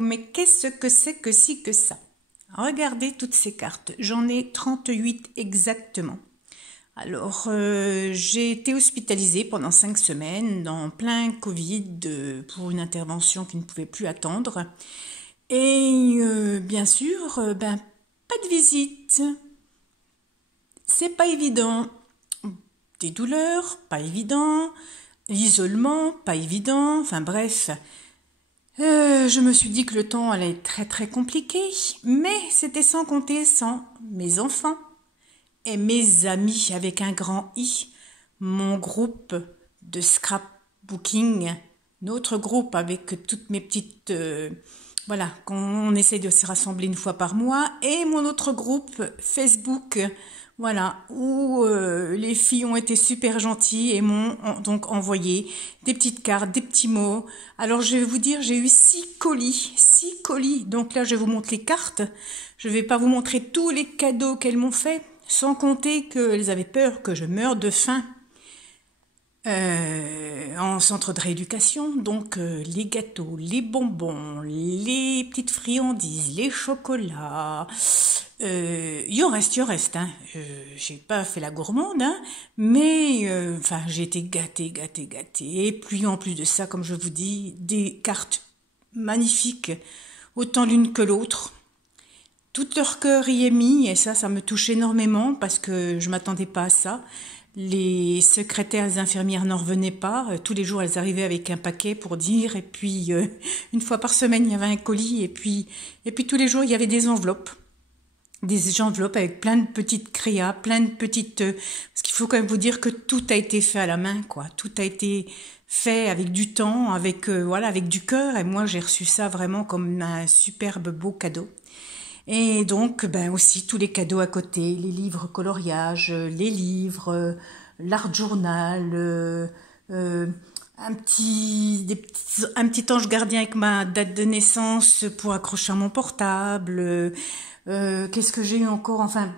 mais qu'est-ce que c'est que ci que ça? Regardez toutes ces cartes, j'en ai 38 exactement. Alors, j'ai été hospitalisée pendant 5 semaines dans plein Covid pour une intervention qui ne pouvait plus attendre. Et bien sûr, pas de visite. C'est pas évident. Des douleurs, pas évident. L'isolement, pas évident. Enfin bref, je me suis dit que le temps allait être très très compliqué. Mais c'était sans compter sans mes enfants. Et mes amis avec un grand I, mon groupe de scrapbooking, notre groupe avec toutes mes petites... voilà, qu'on essaie de se rassembler une fois par mois, et mon autre groupe Facebook, voilà, où les filles ont été super gentilles et m'ont donc envoyé des petites cartes, des petits mots. Alors je vais vous dire, j'ai eu 6 colis, donc là je vous montre les cartes, je vais pas vous montrer tous les cadeaux qu'elles m'ont fait, sans compter qu'elles avaient peur que je meure de faim en centre de rééducation. Donc les gâteaux, les bonbons, les petites friandises, les chocolats, il en reste. Hein. J'ai pas fait la gourmande, hein, mais enfin j'ai été gâtée. Et puis en plus de ça, comme je vous dis, des cartes magnifiques, autant l'une que l'autre. Tout leur cœur y est mis, et ça me touche énormément parce que je m'attendais pas à ça. Les secrétaires, les infirmières n'en revenaient pas. Tous les jours, elles arrivaient avec un paquet pour dire, et puis une fois par semaine, il y avait un colis, et puis tous les jours, il y avait des enveloppes avec plein de petites créas, plein de petites... parce qu'il faut quand même vous dire que tout a été fait à la main, quoi. Tout a été fait avec du temps, avec avec du cœur, et moi, j'ai reçu ça vraiment comme un superbe beau cadeau. Et donc, aussi tous les cadeaux à côté, les livres coloriage, les livres, l'art journal, un petit ange gardien avec ma date de naissance pour accrocher à mon portable. Qu'est-ce que j'ai eu encore? Enfin,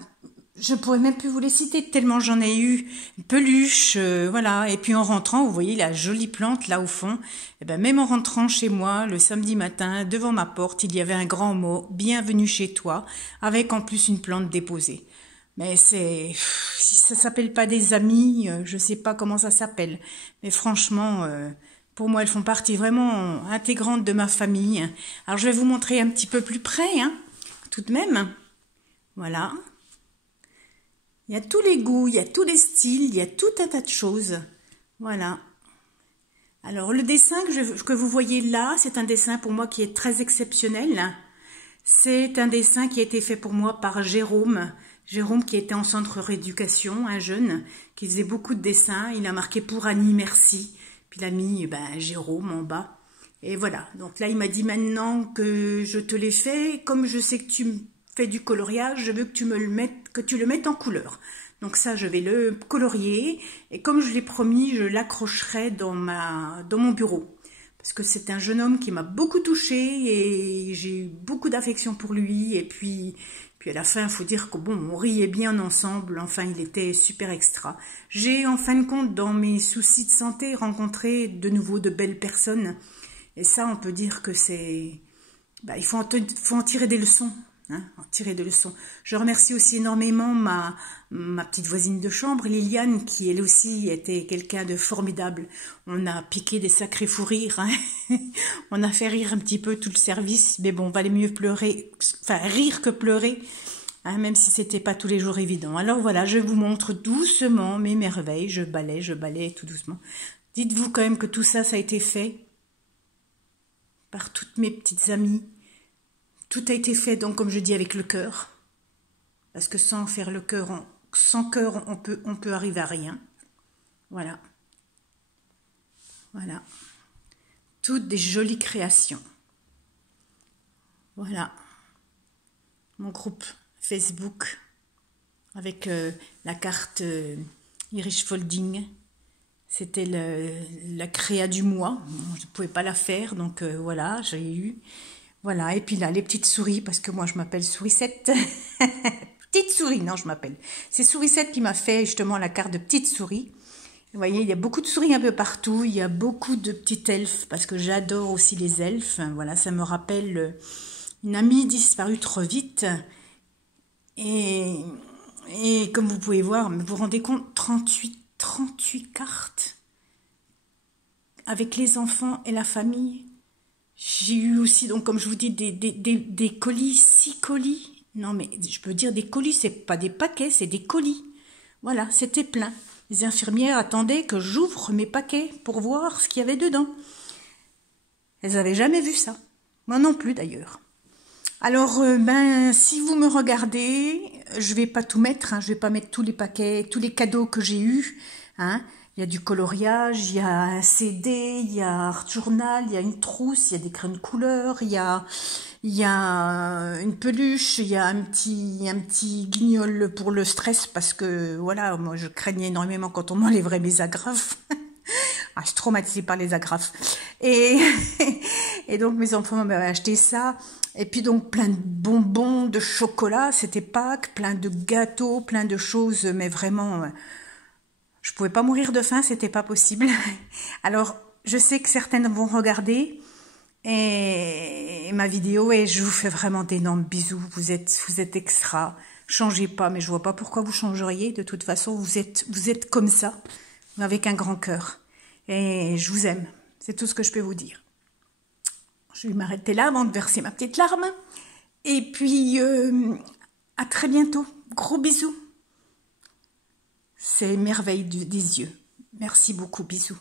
je pourrais même plus vous les citer tellement j'en ai eu. Une peluche, voilà. Et puis en rentrant, vous voyez la jolie plante là au fond. Et même en rentrant chez moi le samedi matin, devant ma porte, il y avait un grand mot "Bienvenue chez toi", avec en plus une plante déposée. Mais si ça s'appelle pas des amis, je sais pas comment ça s'appelle. Mais franchement, pour moi, elles font partie vraiment intégrante de ma famille. Alors je vais vous montrer un petit peu plus près, hein, tout de même. Voilà. Il y a tous les goûts, il y a tous les styles, il y a tout un tas de choses. Voilà. Alors, le dessin que vous voyez là, c'est un dessin pour moi qui est très exceptionnel. C'est un dessin qui a été fait pour moi par Jérôme. Jérôme qui était en centre rééducation, un jeune, qui faisait beaucoup de dessins. Il a marqué "Pour Annie, merci". Puis il a mis Jérôme en bas. Et voilà. Donc là, il m'a dit maintenant que je te l'ai fait, comme je sais que tu fais du coloriage, je veux que tu le mettes en couleur. Donc ça, je vais le colorier. Et comme je l'ai promis, je l'accrocherai dans mon bureau. Parce que c'est un jeune homme qui m'a beaucoup touchée et j'ai eu beaucoup d'affection pour lui. Et puis à la fin, il faut dire que bon, on riait bien ensemble. Enfin, il était super extra. J'ai en fin de compte, dans mes soucis de santé, rencontré de nouveau de belles personnes. Et ça, on peut dire que c'est... il faut en tirer des leçons. Hein, en tirer des leçons. Je remercie aussi énormément ma petite voisine de chambre, Liliane, qui elle aussi était quelqu'un de formidable. On a piqué des sacrés fous rires. Hein. On a fait rire un petit peu tout le service. Mais bon, valait mieux rire que pleurer. Hein, même si c'était pas tous les jours évident. Alors voilà, je vous montre doucement mes merveilles. Je balaie tout doucement. Dites-vous quand même que tout ça, ça a été fait par toutes mes petites amies. Tout a été fait, donc, comme je dis, avec le cœur. Parce que sans faire le cœur, sans cœur, on peut arriver à rien. Voilà. Voilà. Toutes des jolies créations. Voilà. Mon groupe Facebook avec la carte Irish Folding. C'était la créa du mois. Bon, je ne pouvais pas la faire, donc voilà, j'ai eu... Voilà, et puis là, les petites souris, parce que moi, je m'appelle Sourisette. Petite souris, non, je m'appelle. C'est Sourisette qui m'a fait justement la carte de petite souris. Vous voyez, il y a beaucoup de souris un peu partout, il y a beaucoup de petits elfes, parce que j'adore aussi les elfes. Voilà, ça me rappelle une amie disparue trop vite. Et, et comme vous pouvez voir, vous vous rendez compte, 38 cartes avec les enfants et la famille. J'ai eu aussi, donc comme je vous dis, des colis, 6 colis. Non mais je peux dire des colis, c'est pas des paquets, c'est des colis. Voilà, c'était plein. Les infirmières attendaient que j'ouvre mes paquets pour voir ce qu'il y avait dedans. Elles n'avaient jamais vu ça. Moi non plus d'ailleurs. Alors, si vous me regardez, je vais pas tout mettre, hein, je vais pas mettre tous les paquets, tous les cadeaux que j'ai eus. Hein. Il y a du coloriage, il y a un CD, il y a un art journal, il y a une trousse, il y a des crayons de couleur, il y a une peluche, il y a un petit guignol pour le stress parce que voilà, moi je craignais énormément quand on m'enlèverait mes agrafes. Ah, je suis traumatisée par les agrafes. Et donc mes enfants m'avaient acheté ça. Et puis donc plein de bonbons, de chocolat, c'était Pâques, plein de gâteaux, plein de choses, mais vraiment, je pouvais pas mourir de faim, c'était pas possible. Alors, je sais que certaines vont regarder et ma vidéo et je vous fais vraiment d'énormes bisous. Vous êtes extra. Changez pas, mais je vois pas pourquoi vous changeriez. De toute façon, vous êtes comme ça, avec un grand cœur. Et je vous aime. C'est tout ce que je peux vous dire. Je vais m'arrêter là avant de verser ma petite larme. Et puis, à très bientôt. Gros bisous. C'est merveille des yeux. Merci beaucoup. Bisous.